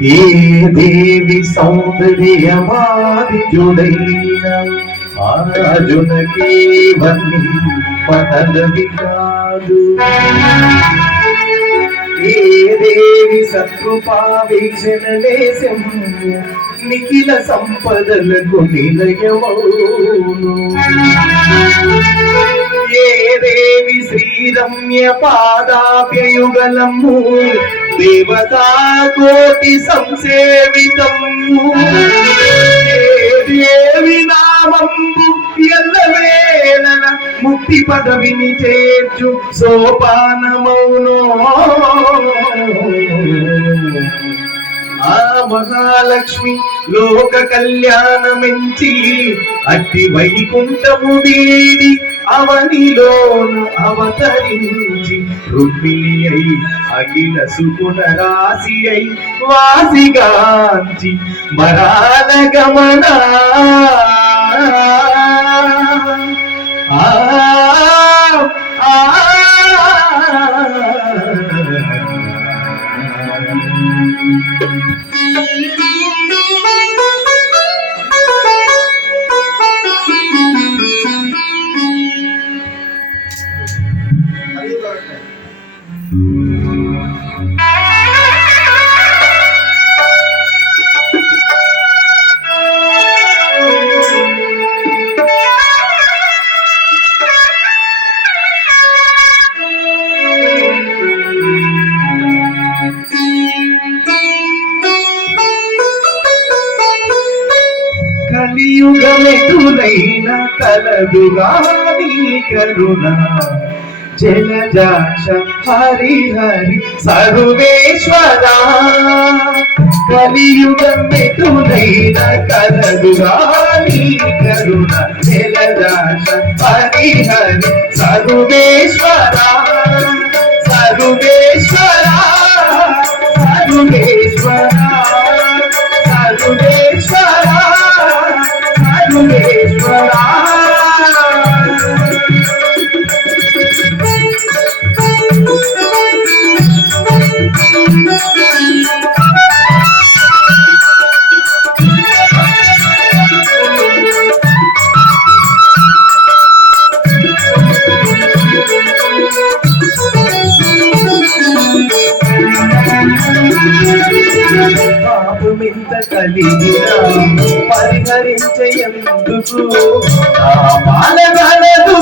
ఏ దేవి సౌందర్యమాది జుడైన ఆజునకి కాదు ఏ దేవి సత్కృపావీక్షణ దేశమ్య నిఖిల సంపదలకు నిలయమౌను ఏ దేవి శ్రీరమ్య పాదాభ్యయుగలము దేవతా కోటి సంసేవితము దేవి నామంబు ఎల్లవేళల ముక్తి పదవిని చేర్చు సోపానమౌనో. ఆ మహాలక్ష్మి లోక కళ్యాణమెంచి అట్టి వైకుంఠము వీడి అవనిలోను అవతరించి రుక్మిణి అయి అఖిల సుకుణ రాశి అయి వాసిగాంచి మరాల గమన you. కలియుగమెదులైన కలదుగా నీ కరుణ. జలజాక్ష హరి సర్వేశ్వర. కలియుగమెదురైన కలదుగా కరుణ. జలజాక్ష హరి హరి సర్వేశ్వర. సర్వేశ్వర. సర్వే సర్వేశ్వర పాపమింత కలిగిన పరిహరించేందుకు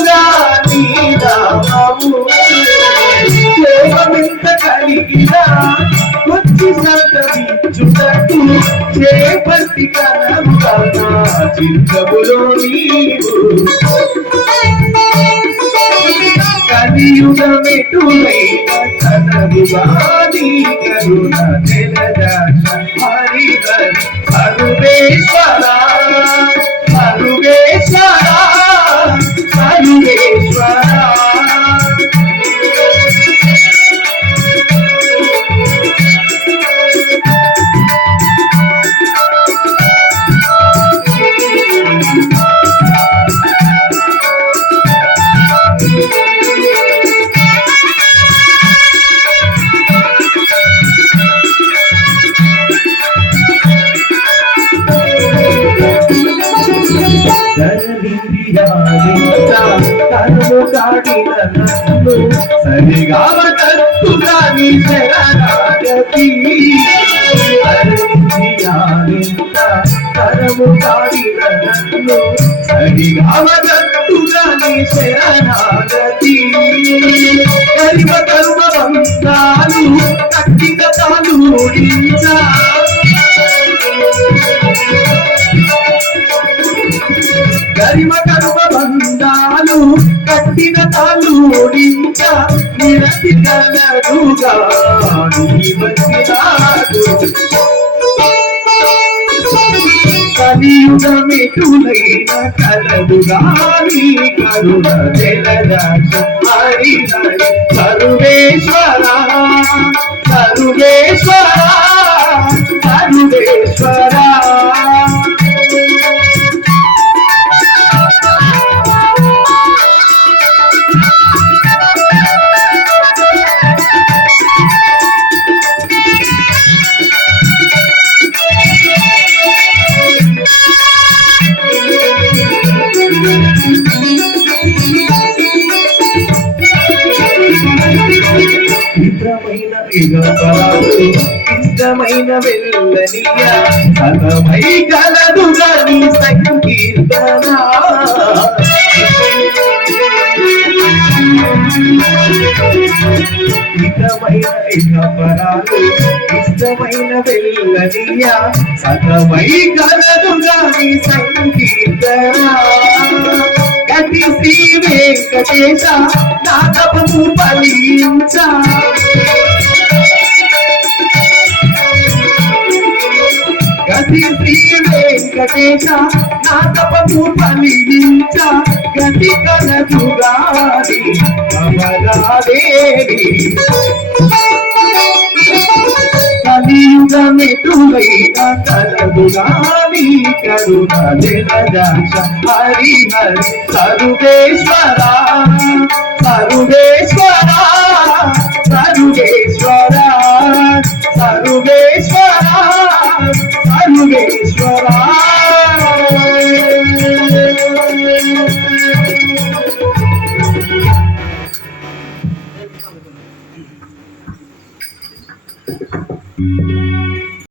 నా నీ నామము కోపమింత కలిగిన వచ్చి సంతరించుటకు చేపట్టి కనవుగా చిత్తములో నీవు కరుణ జలజాక్ష సర్వేశ్వర కరువు కాడిన నన్ను సరిగా తత్తుగా నీ శరణాగతి. కరము కాడిన నన్ను సరిగా తత్తుగా నీ శరణాగతి కరిమ బంధాలు కట్టిన తాను గరిమ కరుమ బంధాలు కట్టిన తాలు ఓడించ నిరతి కలడుగా కలియుగమిటులైన కలదు నీ కరుణ జలజాక్ష హరి హరి సర్వేశ్వర ఇతమైన వెళ్ళనియా వెళ్ళనియ గల ఇష్టమైన వెళ్ళనియా సతమై కలదు గని సంకీర్తన. గతి శ్రీ వెంకటేశ నా తపము ఫలించా. గతి శ్రీ వెంకటేశ నా తపము ఫలించ. గతి కలదుగారి కమలాదేవి కలియుగమెటువైన కలదుగాని కరుణ జలజాక్ష హరి హరి సర్వేశ్వర సర్వేశ్వర.